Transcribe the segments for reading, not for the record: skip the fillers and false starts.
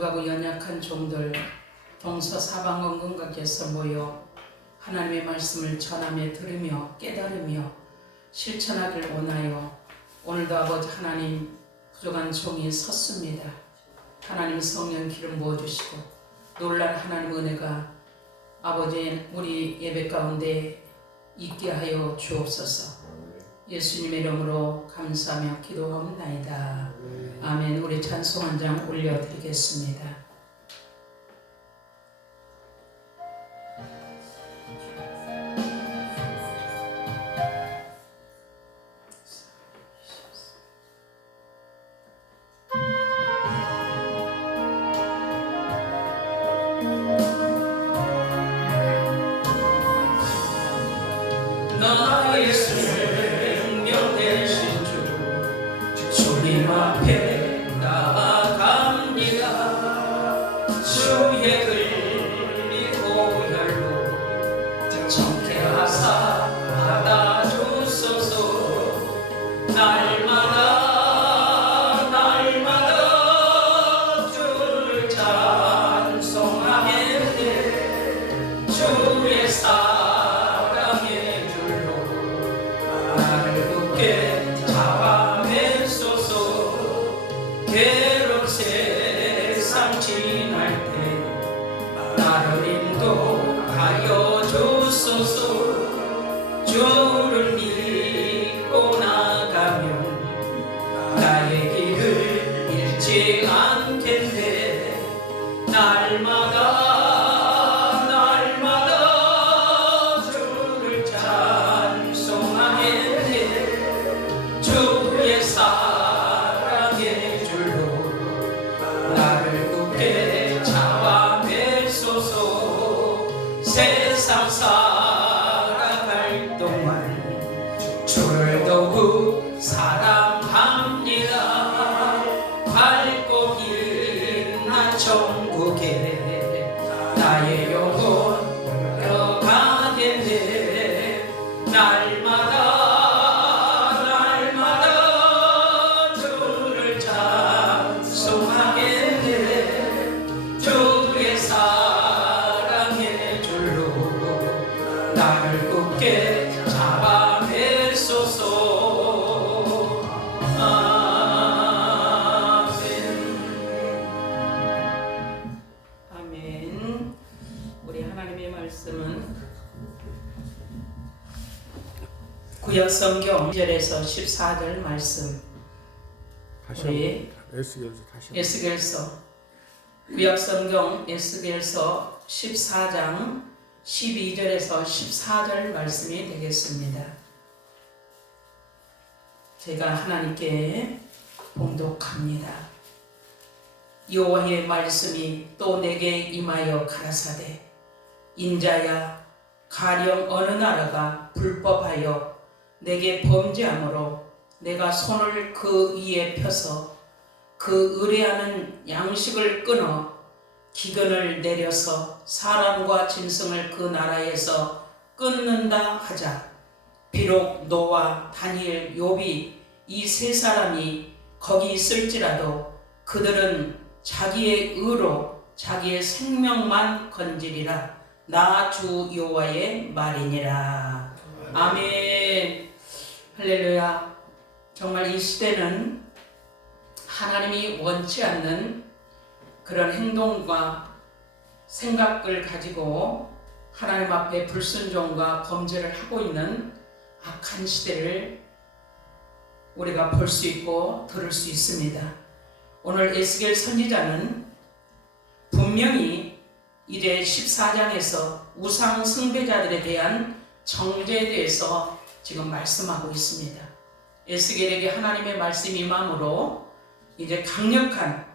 가고 연약한 종들 동서사방원근각에서 모여 하나님의 말씀을 전하며 들으며 깨달으며 실천하길 원하여 오늘도 아버지 하나님 부족한 종이 섰습니다. 하나님 성령 기름 부어주시고 놀란 하나님 은혜가 아버지 우리 예배 가운데 있게 하여 주옵소서. 예수님의 이름으로 감사하며 기도하옵나이다. 아멘. 우리 찬송 한 장 올려드리겠습니다. 나의 생명 되신 주 주님 앞에 나아갑니다. 주의 그리고 혈로 정케하사 받아주소서. 날마다 주를 찬송하겠네. 주의 사랑의 줄로 나를 굳게 잡아매소서. 괴로운 세상 지날 때 나를 인도하여 주소서. 주를 믿고 나가면 나의 길을 잃지 않겠네. 날마다 주를 찬송하겠네. 주의 사랑의 줄로 나를 굳게 잡아매소서. 세상 살아갈 동안 주를 더욱 사랑합니다. 밝고 빛난 천국에 나의 영혼 들어가겠네. 날마다 주를 찬송하겠네. 주의 사랑의 줄로 나를 굳게 잡아매소서. 아멘. 우리 하나님의 말씀은 구약성경 1절에서 14절 말씀. 우리 에스겔서 구약성경 에스겔서 14장 12절에서 14절 말씀이 되겠습니다. 제가 하나님께 봉독합니다. 여호와의 말씀이 또 내게 임하여 가라사대, 인자야, 가령 어느 나라가 불법하여 내게 범죄함으로 내가 손을 그 위에 펴서 그 의뢰하는 양식을 끊어 기근을 내려서 사람과 짐승을 그 나라에서 끊는다 하자. 비록 노아, 다니엘, 욥이 이 세 사람이 거기 있을지라도 그들은 자기의 의로 자기의 생명만 건지리라. 나 주 여호와의 말이니라. 아멘. 할렐루야. 정말 이 시대는 하나님이 원치 않는 그런 행동과 생각을 가지고 하나님 앞에 불순종과 범죄를 하고 있는 악한 시대를 우리가 볼 수 있고 들을 수 있습니다. 오늘 에스겔 선지자는 분명히 이제 14장에서 우상 숭배자들에 대한 정죄에 대해서 지금 말씀하고 있습니다. 에스겔에게 하나님의 말씀이 임함으로 이제 강력한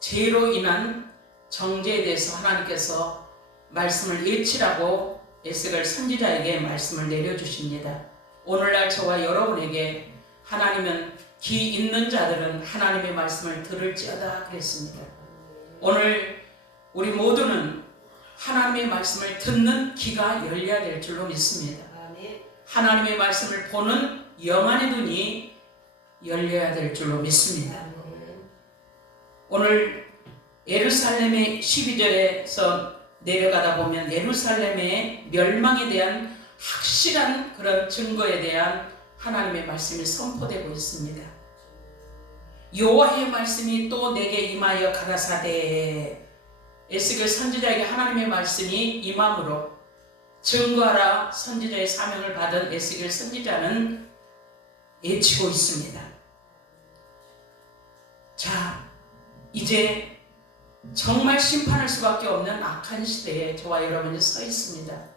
죄로 인한 정죄에 대해서 하나님께서 말씀을 예치라고 에스겔 선지자에게 말씀을 내려주십니다. 오늘날 저와 여러분에게 하나님은 귀 있는 자들은 하나님의 말씀을 들을지어다 그랬습니다. 오늘 우리 모두는 하나님의 말씀을 듣는 귀가 열려야 될 줄로 믿습니다. 하나님의 말씀을 보는 영안의 눈이 열려야 될 줄로 믿습니다. 오늘 예루살렘의 12절에서 내려가다 보면 예루살렘의 멸망에 대한 확실한 그런 증거에 대한 하나님의 말씀이 선포되고 있습니다. 여호와의 말씀이 또 내게 임하여 가라사대, 에스겔 선지자에게 하나님의 말씀이 임함으로 증거하라 선지자의 사명을 받은 에스겔 선지자는 외치고 있습니다. 자, 이제 정말 심판할 수밖에 없는 악한 시대에 저와 여러분이 서 있습니다.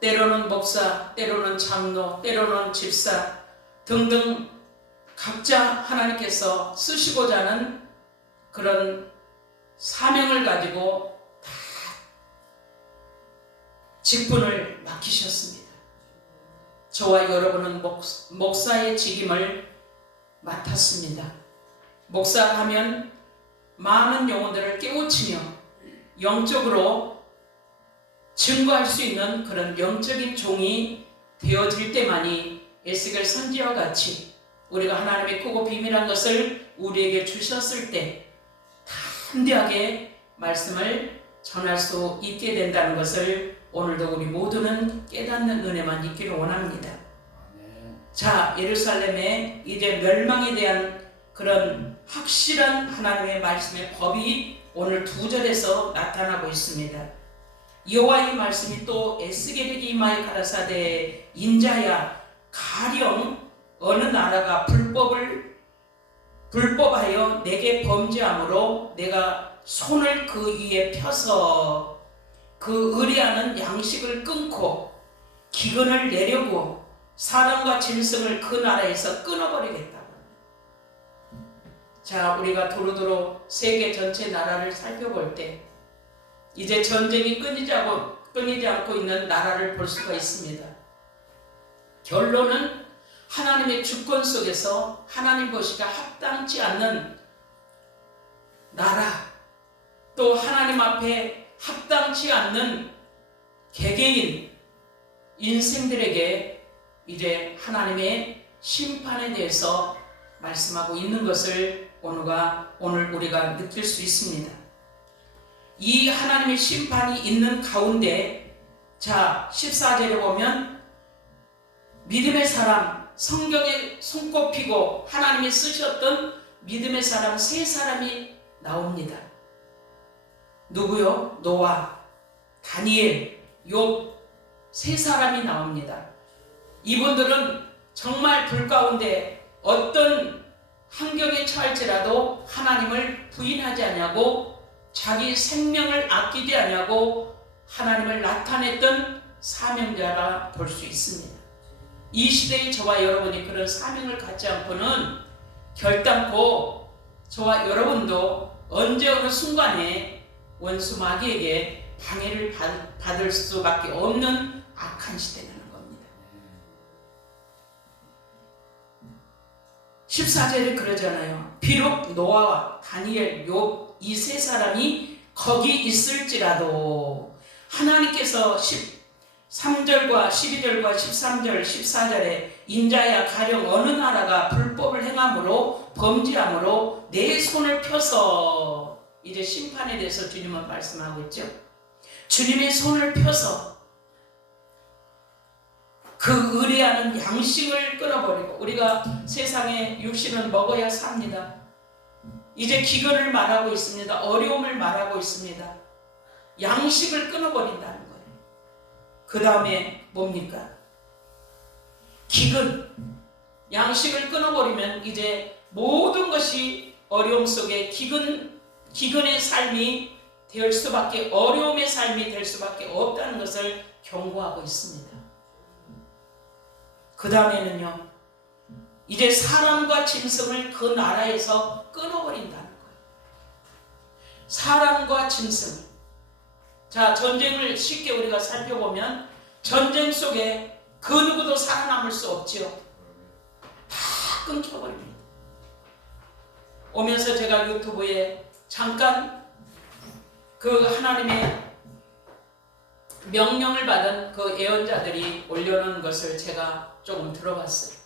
때로는 목사, 때로는 장로, 때로는 집사 등등 각자 하나님께서 쓰시고자 하는 그런 사명을 가지고 다 직분을 맡기셨습니다. 저와 여러분은 목사의 직임을 맡았습니다. 목사를 하면 많은 영혼들을 깨우치며 영적으로 증거할 수 있는 그런 영적인 종이 되어질 때만이 에스겔 선지자와 같이 우리가 하나님의 크고 비밀한 것을 우리에게 주셨을 때 담대하게 말씀을 전할 수 있게 된다는 것을 오늘도 우리 모두는 깨닫는 은혜만 있기를 원합니다. 자, 예루살렘의 이제 멸망에 대한 그런 확실한 하나님의 말씀의 법이 오늘 2절에서 나타나고 있습니다. 여호와의 말씀이 또 에스겔에게 임하여 가라사대, 인자야 가령 어느 나라가 불법하여 내게 범죄함으로 내가 손을 그 위에 펴서 그 의뢰하는 양식을 끊고 기근을 내려고 사람과 짐승을 그 나라에서 끊어버리겠다고. 자, 우리가 두루두루 세계 전체 나라를 살펴볼 때 이제 전쟁이 끊이지 않고 있는 나라를 볼 수가 있습니다. 결론은 하나님의 주권 속에서 하나님 보시기가 합당치 않는 나라, 또 하나님 앞에 합당치 않는 개개인 인생들에게 이제 하나님의 심판에 대해서 말씀하고 있는 것을 오늘 우리가 느낄 수 있습니다. 이 하나님의 심판이 있는 가운데, 자 14절에 보면 믿음의 사람, 성경에 손꼽히고 하나님이 쓰셨던 믿음의 사람 3사람이 나옵니다. 누구요? 노아, 다니엘, 욥 3사람이 나옵니다. 이분들은 정말 불 가운데 어떤 환경에 처할지라도 하나님을 부인하지 않냐고, 자기 생명을 아끼지 않냐고 하나님을 나타냈던 사명자라 볼 수 있습니다. 이 시대의 저와 여러분이 그런 사명을 갖지 않고는 결단코 저와 여러분도 언제 어느 순간에 원수 마귀에게 방해를 받을 수밖에 없는 악한 시대라는 겁니다. 14절에 그러잖아요. 비록 노아와 다니엘, 욥 이 3사람이 거기 있을지라도 하나님께서 13절과 12절과 13절, 14절에 인자야 가령 어느 나라가 불법을 행함으로 범죄함으로 내 손을 펴서, 이제 심판에 대해서 주님은 말씀하고 있죠. 주님의 손을 펴서 그 의뢰하는 양식을 끊어버리고, 우리가 세상에 육신은 먹어야 삽니다. 이제 기근을 말하고 있습니다. 어려움을 말하고 있습니다. 양식을 끊어버린다는 거예요. 그 다음에 뭡니까? 기근, 양식을 끊어버리면 이제 모든 것이 어려움 속에 기근의 삶이 될 수밖에, 어려움의 삶이 될 수밖에 없다는 것을 경고하고 있습니다. 그 다음에는요, 이제 사람과 짐승을 그 나라에서 끊어버린다는 거예요. 사람과 짐승. 자, 전쟁을 쉽게 우리가 살펴보면 전쟁 속에 그 누구도 살아남을 수 없지요. 다 끊겨버립니다. 오면서 제가 유튜브에 잠깐 그 하나님의 명령을 받은 그 예언자들이 올려놓은 것을 제가 조금 들어봤어요.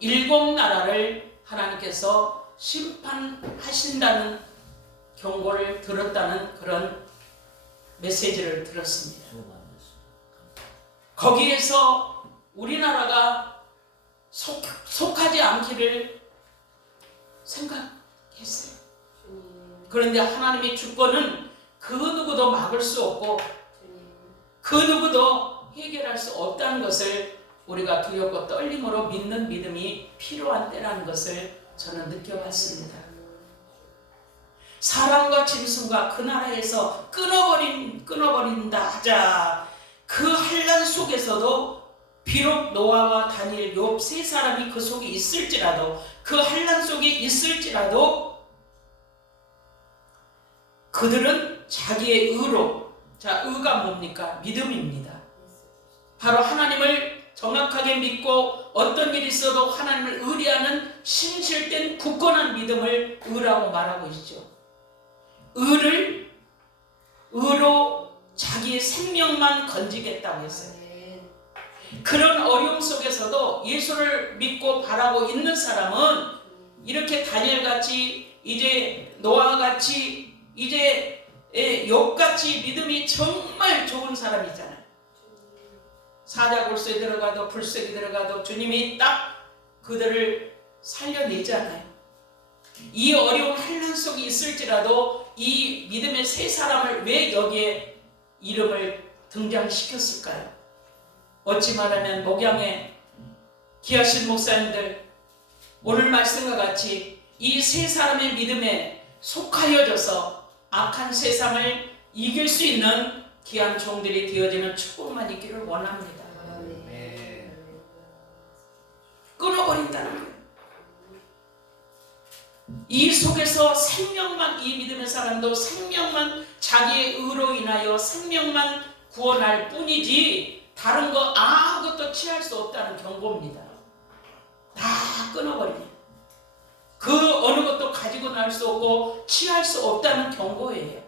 7 나라를 하나님께서 심판하신다는 경고를 들었다는 그런 메시지를 들었습니다. 거기에서 우리나라가 속하지 않기를 생각했어요. 그런데 하나님의 주권은 그 누구도 막을 수 없고 그 누구도 해결할 수 없다는 것을 우리가 두렵고 떨림으로 믿는 믿음이 필요한 때라는 것을 저는 느껴봤습니다. 사람과 짐승과 그 나라에서 끊어버린다 하자 그 환난 속에서도 비록 노아와 다니엘, 욥 세 사람이 그 속에 있을지라도 그 환난 속에 있을지라도 그들은 자기의 의로, 자 의가 뭡니까? 믿음입니다. 바로 하나님을 정확하게 믿고 어떤 일이 있어도 하나님을 의뢰하는 신실된 굳건한 믿음을 의라고 말하고 있죠. 의로 자기의 생명만 건지겠다고 했어요. 그런 어려움 속에서도 예수를 믿고 바라고 있는 사람은 이렇게 다니엘같이 이제 노아같이 이제 욥같이 믿음이 정말 좋은 사람이잖아요. 사자굴소에 들어가도 불속에 들어가도 주님이 딱 그들을 살려내잖아요. 이 어려운 환난 속에 있을지라도 이 믿음의 세 사람을 왜 여기에 이름을 등장시켰을까요? 어찌 말하면 목양에 귀하신 목사님들 오늘 말씀과 같이 이 세 사람의 믿음에 속하여져서 악한 세상을 이길 수 있는 귀한 종들이 되어지는 축복만 있기를 원합니다. 끊어버린다는 거예요. 이 속에서 생명만, 이 믿음의 사람도 생명만 자기의 의로 인하여 생명만 구원할 뿐이지 다른 거 아무것도 취할 수 없다는 경고입니다. 다 끊어버리네. 그 어느 것도 가지고 날 수 없고 취할 수 없다는 경고예요.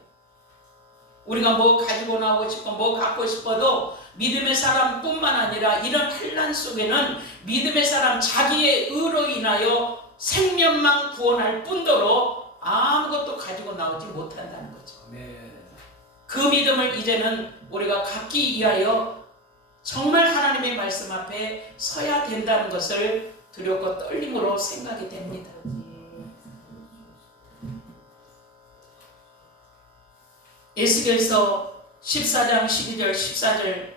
우리가 뭐 가지고 나오고 싶고 뭐 갖고 싶어도 믿음의 사람뿐만 아니라 이런 환난 속에는 믿음의 사람 자기의 의로 인하여 생명만 구원할 뿐더러 아무것도 가지고 나오지 못한다는 거죠. 그 믿음을 이제는 우리가 갖기 위하여 정말 하나님의 말씀 앞에 서야 된다는 것을 두렵고 떨림으로 생각이 됩니다. 에스겔서 14장 12절 14절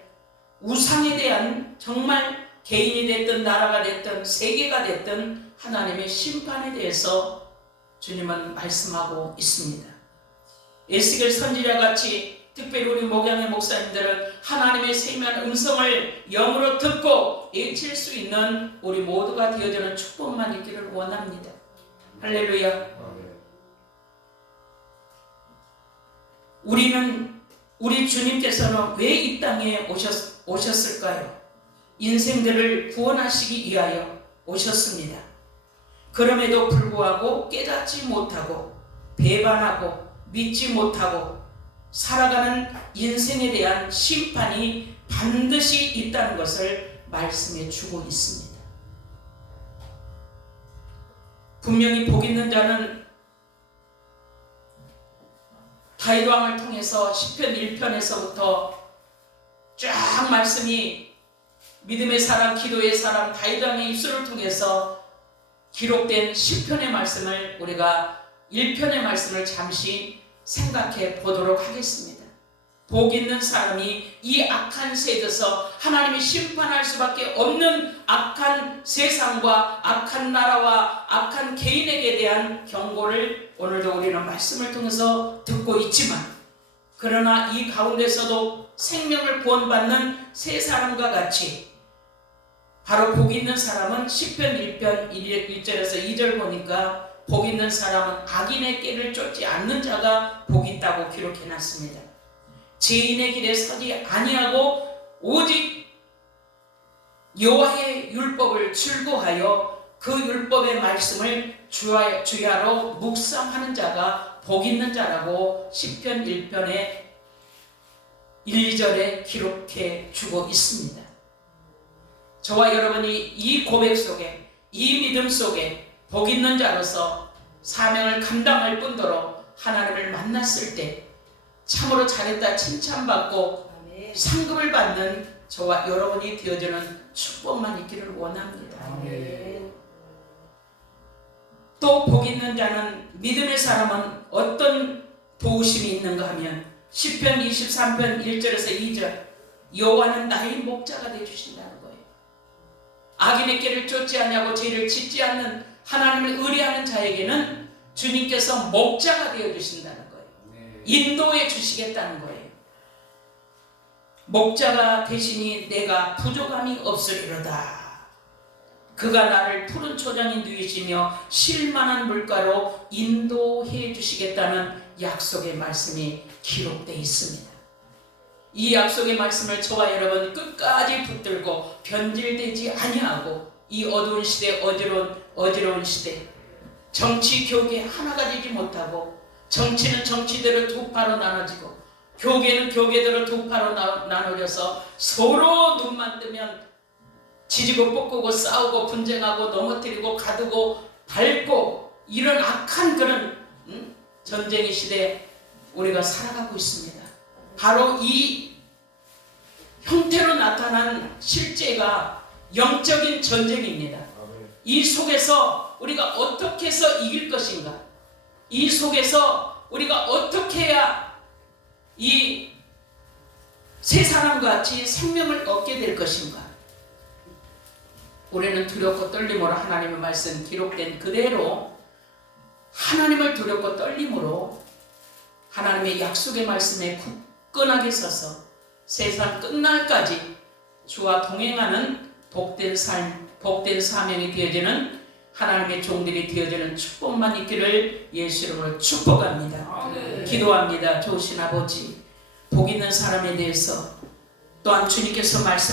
우상에 대한 정말 개인이 됐든 나라가 됐든 세계가 됐든 하나님의 심판에 대해서 주님은 말씀하고 있습니다. 에스겔 선지자 같이 특별히 우리 목양의 목사님들은 하나님의 세미한 음성을 영으로 듣고 외칠 수 있는 우리 모두가 되어지는 축복만 있기를 원합니다. 할렐루야. 우리 주님께서는 왜 이 땅에 오셨을까요? 인생들을 구원하시기 위하여 오셨습니다. 그럼에도 불구하고 깨닫지 못하고 배반하고 믿지 못하고 살아가는 인생에 대한 심판이 반드시 있다는 것을 말씀해 주고 있습니다. 분명히 복 있는 자는 다윗 왕을 통해서 시편 1편에서부터 쫙 말씀이 믿음의 사람, 기도의 사람 다윗 왕의 입술을 통해서 기록된 시편의 말씀을 우리가 1편의 말씀을 잠시 생각해 보도록 하겠습니다. 복 있는 사람이 이 악한 세대에서 하나님이 심판할 수밖에 없는 악한 세상과 악한 나라와 악한 개인에게 대한 경고를 오늘도 우리는 말씀을 통해서 듣고 있지만 그러나 이 가운데서도 생명을 구원받는 세 사람과 같이 바로 복 있는 사람은 시편 1편 1절에서 2절 보니까 복 있는 사람은 악인의 길을 쫓지 않는 자가 복 있다고 기록해놨습니다. 죄인의 길에 서지 아니하고 오직 여호와의 율법을 즐거워하여 그 율법의 말씀을 주야로 묵상하는 자가 복 있는 자라고 시편 1편의 1, 2절에 기록해 주고 있습니다. 저와 여러분이 이 고백 속에 이 믿음 속에 복 있는 자로서 사명을 감당할 뿐더러 하나님을 만났을 때 참으로 잘했다 칭찬받고 아멘. 상급을 받는 저와 여러분이 되어주는 축복만 있기를 원합니다. 아멘. 또 복 있는 자는 믿음의 사람은 어떤 도우심이 있는가 하면 시편 23편 1절에서 2절 여호와는 나의 목자가 되어주신다는 거예요. 악인의 길을 쫓지 않냐고 죄를 짓지 않는 하나님을 의뢰하는 자에게는 주님께서 목자가 되어주신다는 거예요. 인도해 주시겠다는 거예요. 목자가 되시니 내가 부족함이 없으리로다. 그가 나를 푸른 초장에 누이시며 쉴만한 물가로 인도해 주시겠다는 약속의 말씀이 기록되어 있습니다. 이 약속의 말씀을 저와 여러분 끝까지 붙들고 변질되지 아니하고 이 어두운 시대, 어지러운 시대, 정치 교계 하나가 되지 못하고 정치는 정치대로 두 파로 나눠지고 교계는 교계대로 두 파로 나눠져서 서로 눈만 뜨면 지지고 볶고 싸우고 분쟁하고 넘어뜨리고 가두고 밟고 이런 악한 그런 전쟁의 시대에 우리가 살아가고 있습니다. 바로 이 형태로 나타난 실제가 영적인 전쟁입니다. 이 속에서 우리가 어떻게 해서 이길 것인가? 이 속에서 우리가 어떻게 해야 이 새 사람과 같이 생명을 얻게 될 것인가? 우리는 두렵고 떨림으로 하나님의 말씀 기록된 그대로 하나님을 두렵고 떨림으로 하나님의 약속의 말씀에 굳건하게 서서 세상 끝날까지 주와 동행하는 복된 삶, 복된 사명이 되어지는 하나님의 종들이 되어지는 축복만 있기를 예수 이름으로 축복합니다. 기도합니다. 좋으신 아버지, 복 있는 사람에 대해서 또한 주님께서 말씀